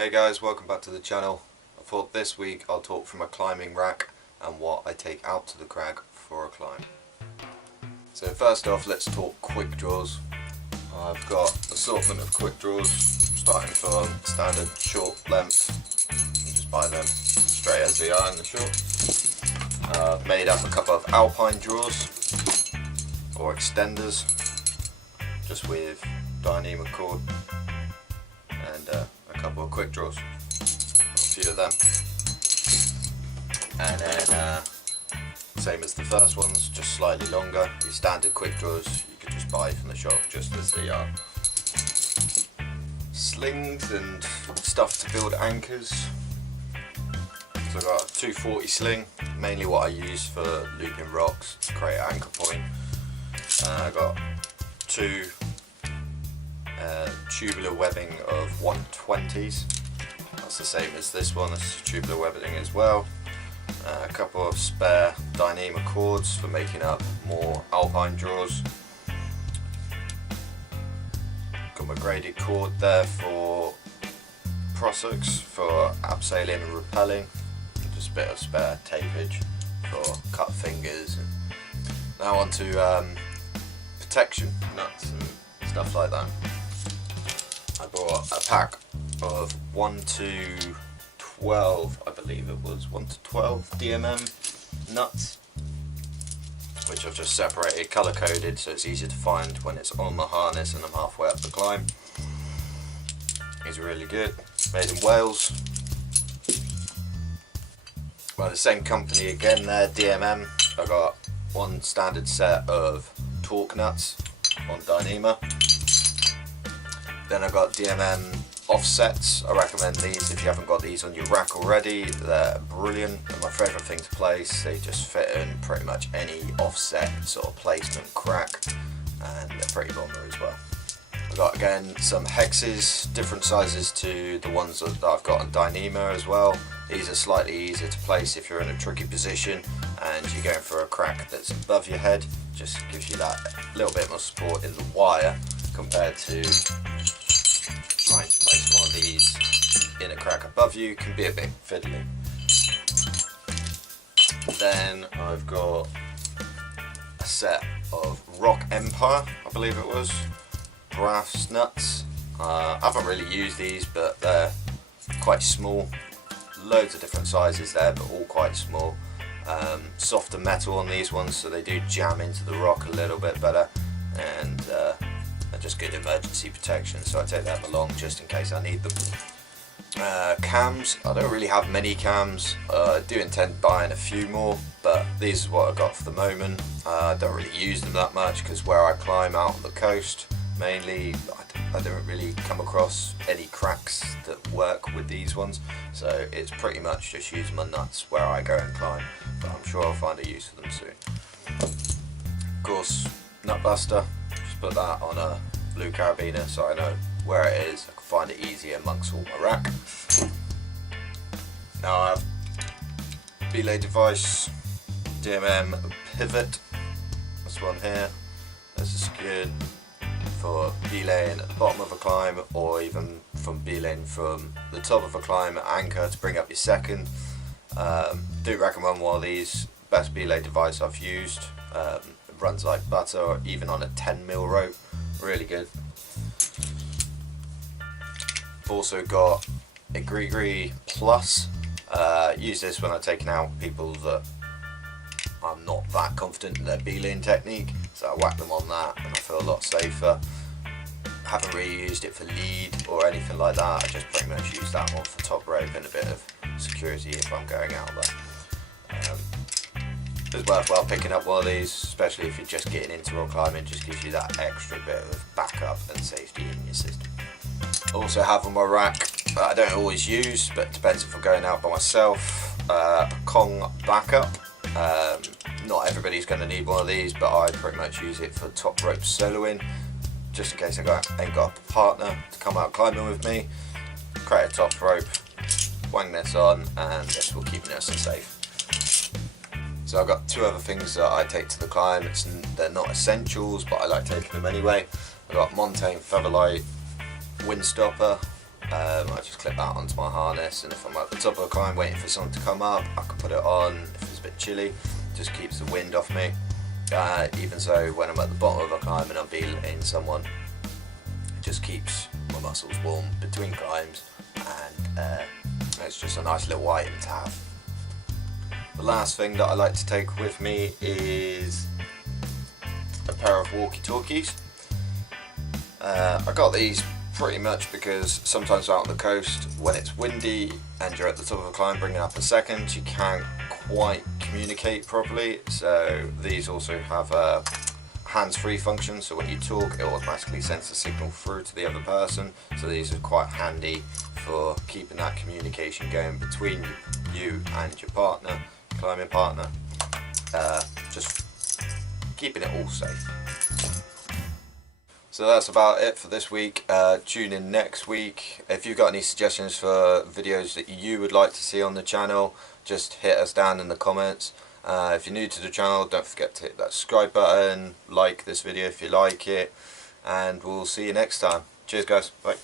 Hey guys, welcome back to the channel. I thought this week I'll talk from a climbing rack and what I take out to the crag for a climb. So first off, let's talk quick draws. I've got an assortment of quick draws starting from standard short length. You just buy them straight as they are in the short. I've made up a couple of Alpine draws or extenders just with DMM cord and a couple of quick draws, a few of them, and then same as the first ones, just slightly longer. Your standard quick draws you can just buy from the shop just as they are. Slings and stuff to build anchors. So I've got a 240 sling, mainly what I use for looping rocks to create an anchor point. I've got two tubular webbing of 120s. That's the same as this one, it's tubular webbing as well. A couple of spare DMM cords for making up more Alpine draws. Got my graded cord there for prossuks for abseiling and rappelling. Just a bit of spare tapage for cut fingers. Now on to protection nuts and stuff like that. I bought a pack of 1 to 12, I believe it was 1 to 12 DMM nuts, which I've just separated, colour coded, so it's easier to find when it's on the harness and I'm halfway up the climb. These are really good, made in Wales. By the same company again there, DMM. I got one standard set of torque nuts on Dyneema. Then I got DMM offsets. I recommend these if you haven't got these on your rack already. They're brilliant. They're my favourite thing to place. They just fit in pretty much any offset sort of placement crack, and they're pretty bomber as well. I've got again some hexes, different sizes to the ones that I've got on Dyneema as well. These are slightly easier to place if you're in a tricky position and you're going for a crack that's above your head. Just gives you that little bit more support in the wire compared to trying to place one of these in a crack above you. Can be a bit fiddly. Then I've got a set of Rock Empire, I believe it was, brass nuts. I haven't really used these, but they're quite small. Loads of different sizes there, but all quite small. Softer metal on these ones, so they do jam into the rock a little bit better, and they're just good emergency protection, so I take them along just in case I need them. Cams, I don't really have many cams. I do intend buying a few more, but these are what I've got for the moment. I don't really use them that much because where I climb out on the coast mainly, I don't really come across any cracks that work with these ones, so it's pretty much just using my nuts where I go and climb, but I'm sure I'll find a use for them soon. Of course, nut buster, just put that on a blue carabiner so I know where it is. I can find it easy amongst all my rack. Now I have belay device, DMM Pivot, this one here. This is good for belaying at the bottom of a climb, or even from belaying from the top of a climb at anchor to bring up your second. Do recommend one of these, best belay device I've used. It runs like butter, or even on a 10mm rope, really good. I've also got a Grigri Plus. Use this when I'm taking out people that I'm not that confident in their belaying technique, so I whack them on that and I feel a lot safer. Haven't really used it for lead or anything like that. I just pretty much use that one for top rope and a bit of security if I'm going out there. It's worthwhile picking up one of these, especially if you're just getting into rock climbing. Just gives you that extra bit of backup and safety in your system. Also have on my rack, I don't always use, but it depends if I'm going out by myself, a Kong backup. Not everybody's going to need one of these, but I pretty much use it for top rope soloing, just in case I ain't got a partner to come out climbing with me. Create a top rope, wang this on, and this will keep me nice and safe. So I've got two other things that I take to the climb. They're not essentials, but I like taking them anyway. I've got Montane featherlite windstopper I just clip that onto my harness, and if I'm at the top of a climb waiting for someone to come up, I can put it on. If it's a bit chilly, just keeps the wind off me. Even so, when I'm at the bottom of a climb and I'm belating someone, it just keeps my muscles warm between climbs, and it's just a nice little item to have. The last thing that I like to take with me is a pair of walkie talkies. I got these pretty much because sometimes out on the coast, when it's windy and you're at the top of a climb bringing up a second, you can't quite communicate properly, so these also have a hands-free function, so when you talk it automatically sends the signal through to the other person, so these are quite handy for keeping that communication going between you and your partner, climbing partner, just keeping it all safe. So that's about it for this week. Tune in next week. If you've got any suggestions for videos that you would like to see on the channel, just hit us down in the comments. If you're new to the channel, don't forget to hit that subscribe button, like this video if you like it, and we'll see you next time. Cheers guys, bye.